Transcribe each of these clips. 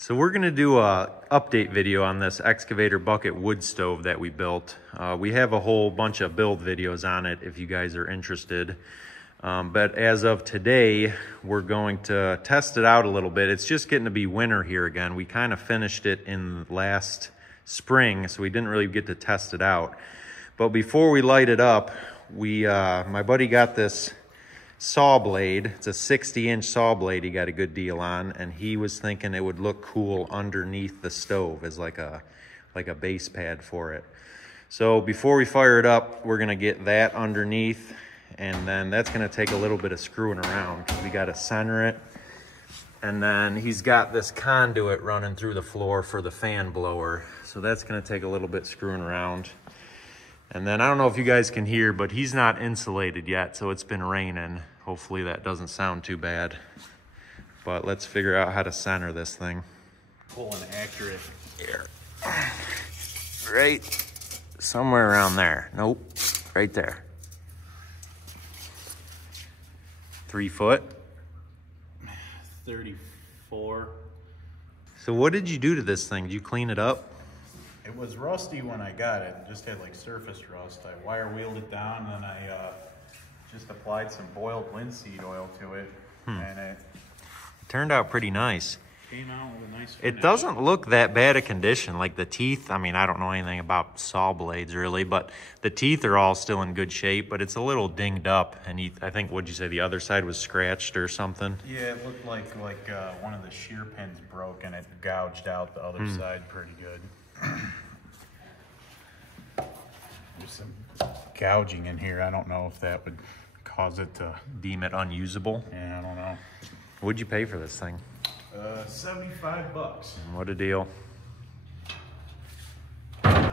So we're gonna do a update video on this excavator bucket wood stove that we built. We have a whole bunch of build videos on it if you guys are interested. But as of today, we're going to test it out a little bit. It's just getting to be winter here again. We kind of finished it in last spring, so we didn't really get to test it out. But before we light it up, my buddy got this saw blade. It's a 60-inch saw blade he got a good deal on, and he was thinking it would look cool underneath the stove as like a base pad for it. So before we fire it up, we're gonna get that underneath, and then that's gonna take a little bit of screwing around. We gotta center it, and then he's got this conduit running through the floor for the fan blower, so that's gonna take a little bit screwing around. And then I don't know if you guys can hear, but he's not insulated yet, so it's been raining. Hopefully that doesn't sound too bad. But let's figure out how to center this thing. Pull an accurate here. Right somewhere around there. Nope, right there. 3 foot. 34. So what did you do to this thing? Did you clean it up? It was rusty when I got it. It just had like surface rust. I wire wheeled it down, and then I just applied some boiled linseed oil to it, and it turned out pretty nice. Came out with a nice finish. It doesn't look that bad a condition. Like the teeth, I mean, I don't know anything about saw blades really, but the teeth are all still in good shape, but it's a little dinged up. And I think, what'd you say, the other side was scratched or something? Yeah, it looked like one of the shear pins broke, and it gouged out the other side pretty good. There's some gouging in here. I don't know if that would cause it to deem it unusable. Yeah, I don't know. What'd you pay for this thing? $75. What a deal. We're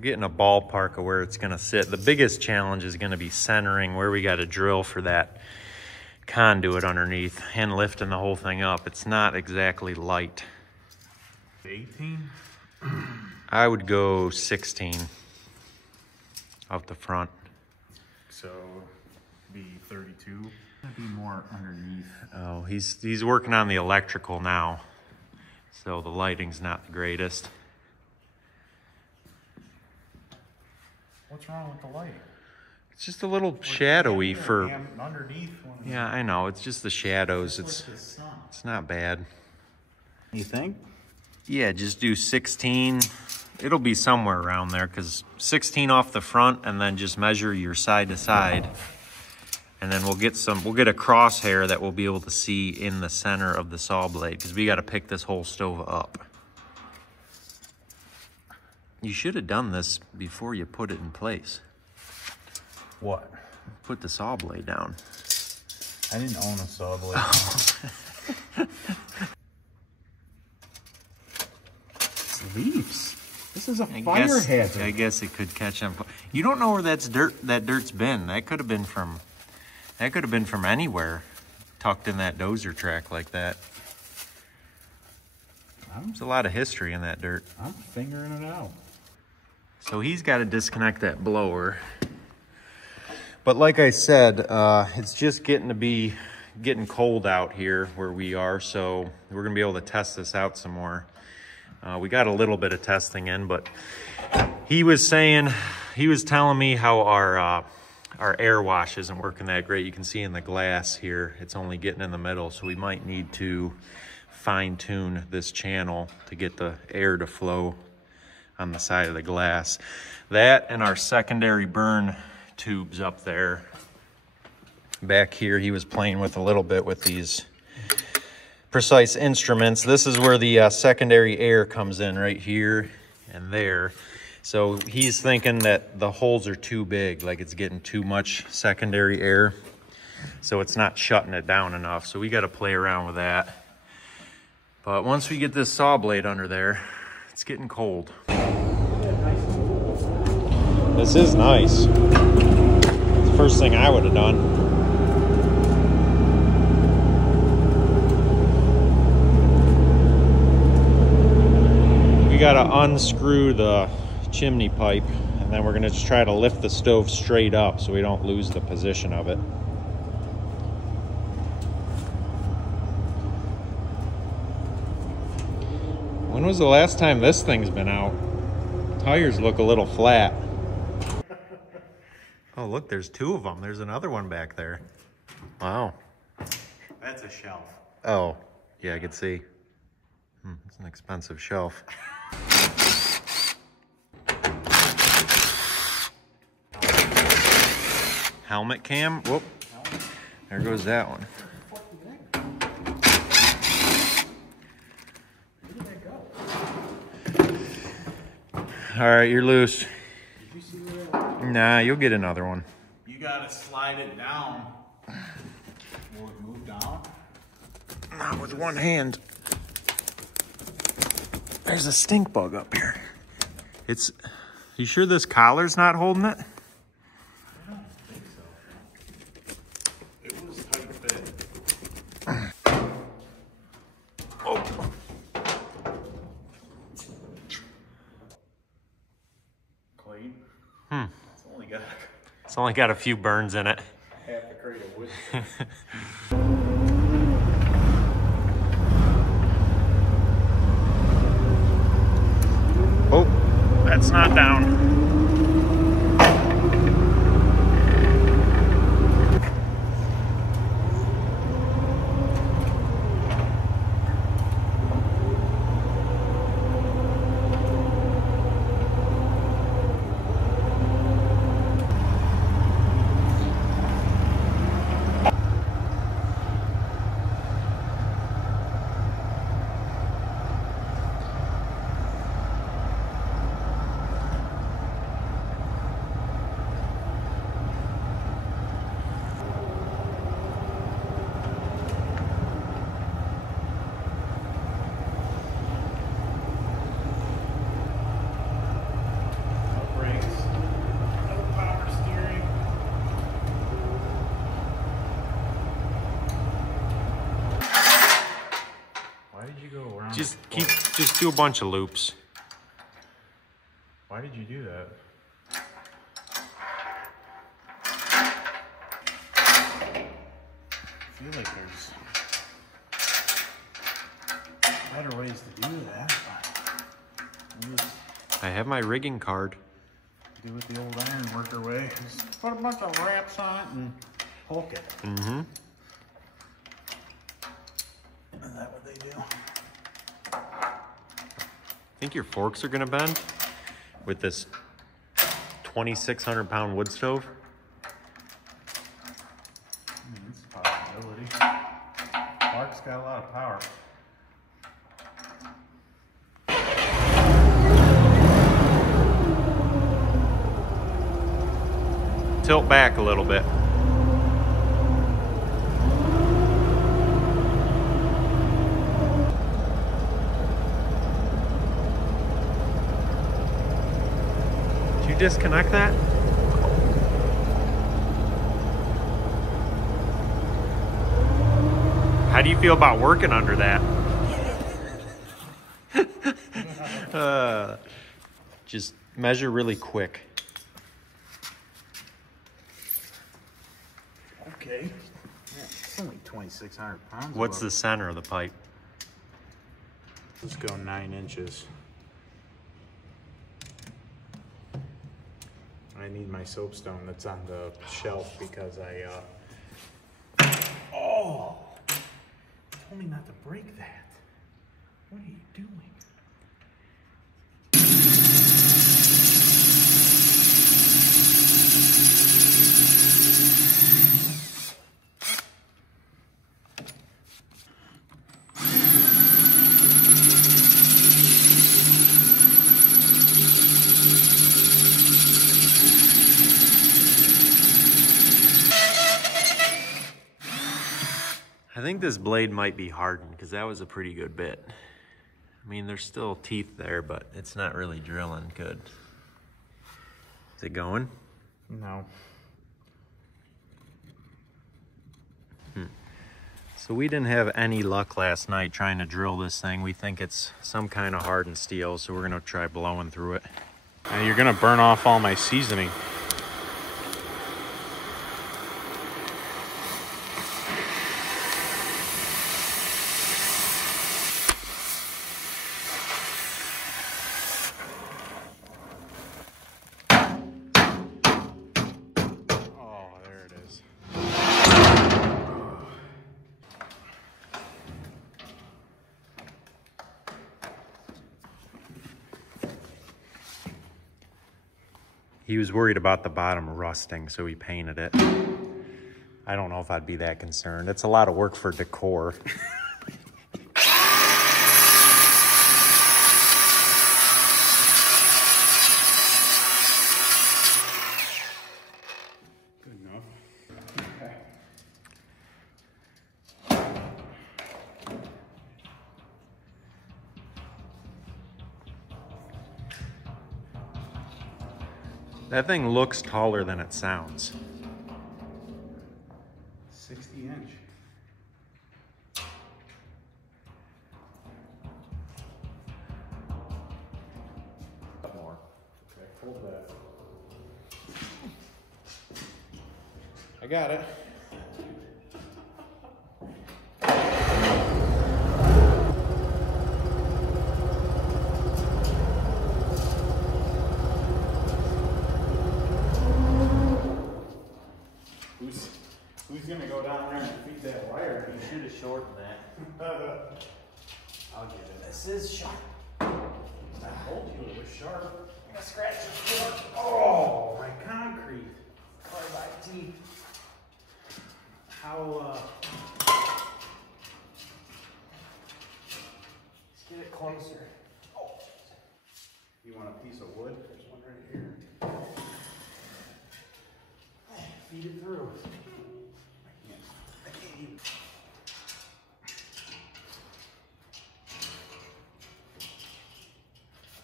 getting a ballpark of where it's gonna sit. The biggest challenge is gonna be centering where we got to drill for that conduit underneath and lifting the whole thing up. It's not exactly light. 18? I would go 16 out the front. So be 32. That'd be more underneath. Oh, he's working on the electrical now, so the lighting's not the greatest. What's wrong with the light? It's just a little shadowy for. Underneath. Yeah, I know. It's just the shadows. It's not bad. You think? Yeah, just do 16. It'll be somewhere around there, because 16 off the front, and then just measure your side to side, and then we'll get a crosshair that we'll be able to see in the center of the saw blade, because we got to pick this whole stove up. You should have done this before you put it in place. What? Put the saw blade down. I didn't own a saw blade. Leaves. This is a fire hazard. I guess it could catch on fire. You don't know where that dirt's been. That could have been from anywhere, tucked in that dozer track like that. There's a lot of history in that dirt. I'm fingering it out. So he's got to disconnect that blower. But like I said, it's just getting cold out here where we are, so we're gonna be able to test this out some more. We got a little bit of testing in, but he was telling me how our air wash isn't working that great. You can see in the glass here, it's only getting in the middle, so we might need to fine tune this channel to get the air to flow on the side of the glass. That and our secondary burn tubes up there. Back here, he was playing with a little bit with these precise instruments. This is where the secondary air comes in, right here and there. So he's thinking that the holes are too big, like it's getting too much secondary air, so it's not shutting it down enough. So we got to play around with that. But once we get this saw blade under there, it's getting cold. This is nice. It's the first thing I would have done. We gotta unscrew the chimney pipe, and then we're gonna just try to lift the stove straight up so we don't lose the position of it. When was the last time this thing's been out? Tires look a little flat. Oh, look, there's two of them. There's another one back there. Wow. That's a shelf. Oh, yeah, I could see. It's an expensive shelf. Helmet cam. Whoop. There goes that one. All right, you're loose. Did you see that? Nah, you'll get another one. You gotta slide it down. Will it move down? Not with one hand. There's a stink bug up here. You sure this collar's not holding it? I don't think so. It was tight fit. Oh. Clean. It's only got a few burns in it. Half a crate of wood. Oh, that's not down. Just do a bunch of loops. Why did you do that? I feel like there's better ways to do that. I have my rigging card. Do it the old iron worker way. Just put a bunch of wraps on it and poke it. Mm-hmm. Is that what they do? Think your forks are gonna bend with this 2,600 pound wood stove? It's a possibility. Mark's got a lot of power. Tilt back a little bit. Disconnect that? How do you feel about working under that? Just measure really quick. Okay. Yeah, it's only 2,600 pounds. What's the center of the pipe? Let's go 9 inches. I need my soapstone that's on the shelf because oh! You told me not to break that. What are you doing? I think this blade might be hardened because that was a pretty good bit. I mean, there's still teeth there, but it's not really drilling good. Is it going? No. So we didn't have any luck last night trying to drill this thing. We think it's some kind of hardened steel, so we're gonna try blowing through it. And you're gonna burn off all my seasoning. He was worried about the bottom rusting, so he painted it. I don't know if I'd be that concerned. It's a lot of work for decor. Good enough. Okay. That thing looks taller than it sounds. 60-inch. More. Okay, hold that. I got it. Who's gonna go down there and feed that wire? You should have shortened that. I'll get it. This is sharp. I told you it was sharp. I'm gonna scratch the floor. Oh, my concrete. Carbide teeth. How, Let's get it closer. Oh. You want a piece of wood? There's one right here. Feed it through. I can't even.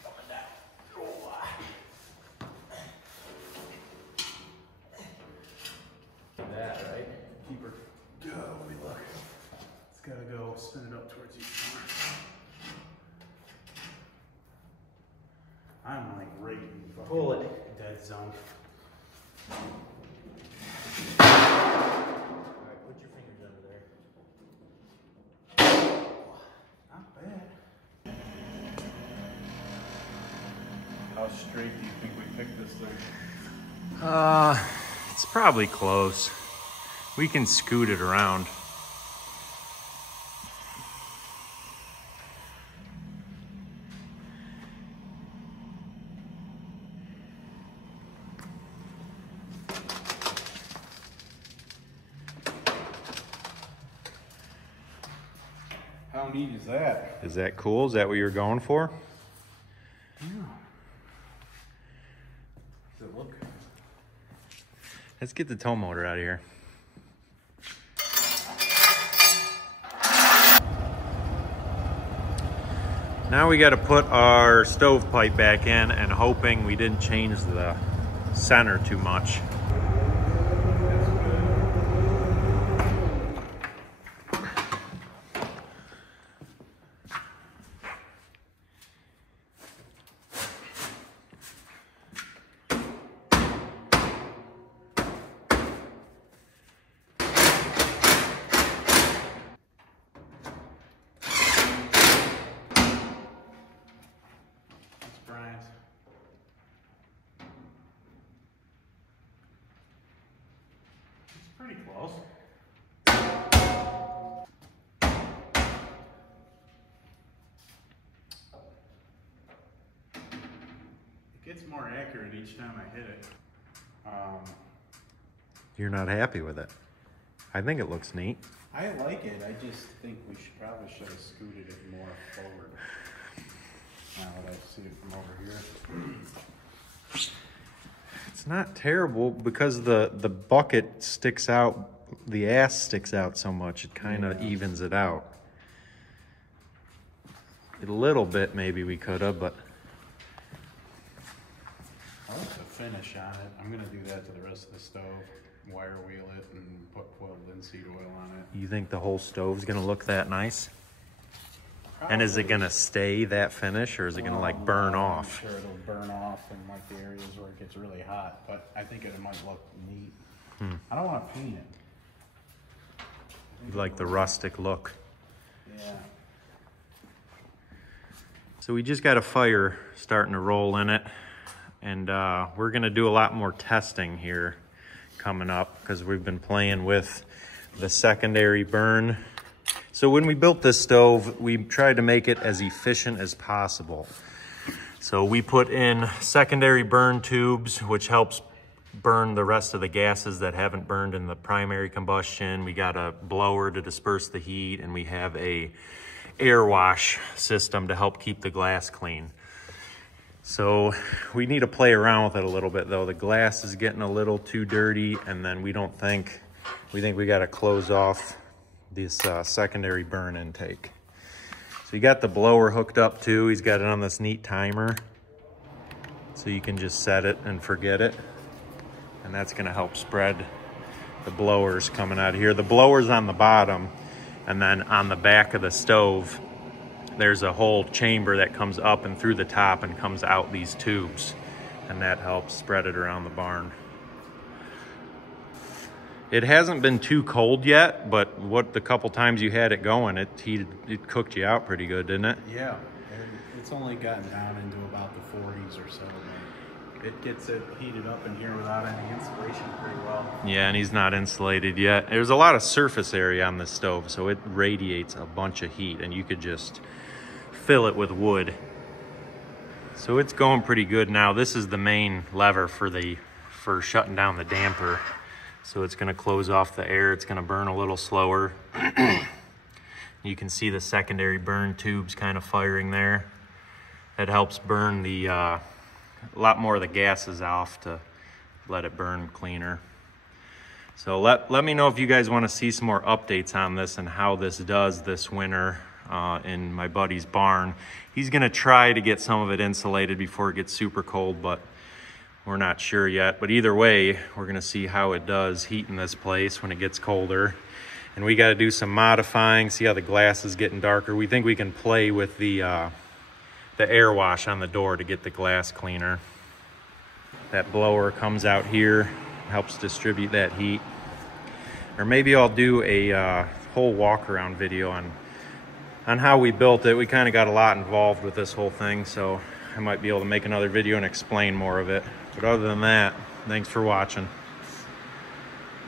Coming down. Oh. That, right? Keep her. Go, let me look. It's gotta go spin it up towards each corner. I'm like right in fucking Pull it. dead zone. Alright, put your fingers under there. Not bad. How straight do you think we picked this thing? It's probably close. We can scoot it around. How neat is that? Is that cool? Is that what you're going for? Yeah. Does it look? Let's get the tow motor out of here. Now we got to put our stovepipe back in, and hoping we didn't change the center too much. Brian's. It's pretty close. It gets more accurate each time I hit it. You're not happy with it? I think it looks neat. I like it. I just think we probably should have scooted it more forward. Now that I see it from over here. It's not terrible because the bucket sticks out, the ass sticks out so much, it kind of evens it out. A little bit maybe we could have, but... I like the finish on it. I'm going to do that to the rest of the stove. Wire wheel it and put coiled linseed oil on it. You think the whole stove's going to look that nice? Probably. And is it going to stay that finish, or is it going to like burn off? I'm sure it'll burn off in like the areas where it gets really hot, but I think it might look neat. I don't want to paint it. You like the rustic look. Yeah. So we just got a fire starting to roll in it, and we're going to do a lot more testing here coming up because we've been playing with the secondary burn. So when we built this stove, we tried to make it as efficient as possible. So we put in secondary burn tubes, which helps burn the rest of the gases that haven't burned in the primary combustion. We got a blower to disperse the heat, and we have a air wash system to help keep the glass clean. So we need to play around with it a little bit though. The glass is getting a little too dirty, and then we think we got to close off this secondary burn intake. So you got the blower hooked up too. He's got it on this neat timer, so you can just set it and forget it. And that's gonna help spread the blowers coming out of here. The blower's on the bottom, and then on the back of the stove, there's a whole chamber that comes up and through the top and comes out these tubes, and that helps spread it around the barn. It hasn't been too cold yet, but the couple times you had it going, it cooked you out pretty good, didn't it? Yeah, it's only gotten down into about the 40s or so. It gets it heated up in here without any insulation pretty well. Yeah, and he's not insulated yet. There's a lot of surface area on the stove, so it radiates a bunch of heat, and you could just fill it with wood. So it's going pretty good now. This is the main lever for shutting down the damper. So it's gonna close off the air. It's gonna burn a little slower. You can see the secondary burn tubes kind of firing there. That helps burn a lot more of the gases off to let it burn cleaner. So let me know if you guys want to see some more updates on this and how this does this winter in my buddy's barn. He's gonna try to get some of it insulated before it gets super cold, but we're not sure yet. But either way, we're gonna see how it does heating this place when it gets colder. And we gotta do some modifying, see how the glass is getting darker. We think we can play with the air wash on the door to get the glass cleaner. That blower comes out here, helps distribute that heat. Or maybe I'll do a whole walk around video on how we built it. We kind of got a lot involved with this whole thing, so I might be able to make another video and explain more of it. But other than that, thanks for watching.